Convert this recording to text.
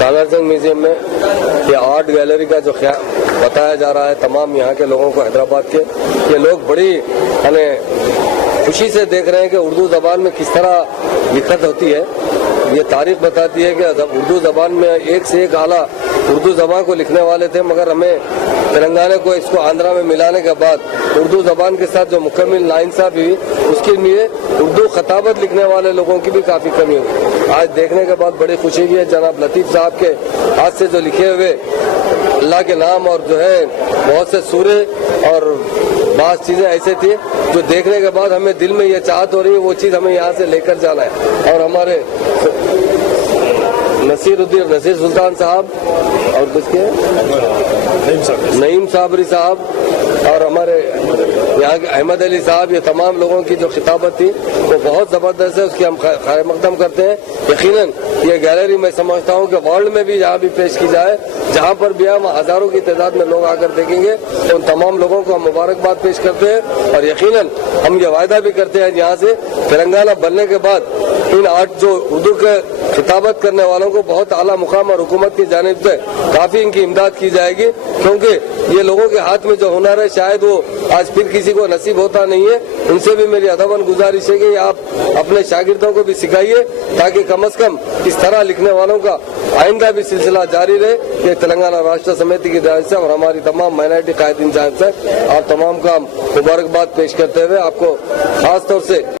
Salar Jung museum में ये art gallery का जो बताया जा रहा है तमाम यहाँ के लोगों को, हैदराबाद के ये लोग बड़ी खुशी से देख रहे हैं कि उर्दू जबान में किस तरह लिखत होती है। ये तारीख बताती है कि उर्दू जबान में एक से एक आला उर्दू जबान को लिखने वाले थे, मगर हमें तेलंगाना को इसको आंध्रा में मिलाने के बाद उर्दू जबान के साथ जो मुकम्मल नाइंसाफी हुई, उसके लिए उर्दू खताबत लिखने वाले लोगों की भी काफी कमी हुई। आज देखने के बाद बड़ी खुशी भी है। जनाब लतीफ साहब के हाथ से जो लिखे हुए अल्लाह के नाम और जो है बहुत से सूरे और बात चीजें ऐसे थी जो देखने के बाद हमें दिल में ये चाहत हो रही है वो चीज हमें यहाँ से लेकर जाना है। और हमारे नसीर सुल्तान साहब और किसके नईम साबरी साहब और हमारे यहाँ के अहमद अली साहब, ये तमाम लोगों की जो खिताबत थी वो बहुत जबरदस्त है, उसकी हम खैर मकदम करते हैं। यकीनन ये गैलरी मैं समझता हूँ कि वर्ल्ड में भी जहाँ भी पेश की जाए, जहाँ पर भी हम हजारों की तादाद में लोग आकर देखेंगे तो उन तमाम लोगों को हम मुबारकबाद पेश करते हैं। और यकीनन हम ये वायदा भी करते हैं यहाँ से तेलंगाना बनने के बाद इन आर्ट जो उर्दू के खिताबत करने वालों को बहुत आला मुकाम और हुकूमत की जानिब से काफी इनकी इमदाद की जाएगी, क्योंकि ये लोगों के हाथ में जो हुनर है शायद वो आज फिर किसी को नसीब होता नहीं है। उनसे भी मेरी अदबन गुजारिश है कि आप अपने शागिर्दों को भी सिखाइए ताकि कम से कम इस तरह लिखने वालों का आइंदा भी सिलसिला जारी रहे। ये तेलंगाना राष्ट्र समिति की जानिब से और हमारी तमाम माइनॉरिटी कायदीन जानिब से आप तमाम का मुबारकबाद पेश करते हुए आपको खास तौर से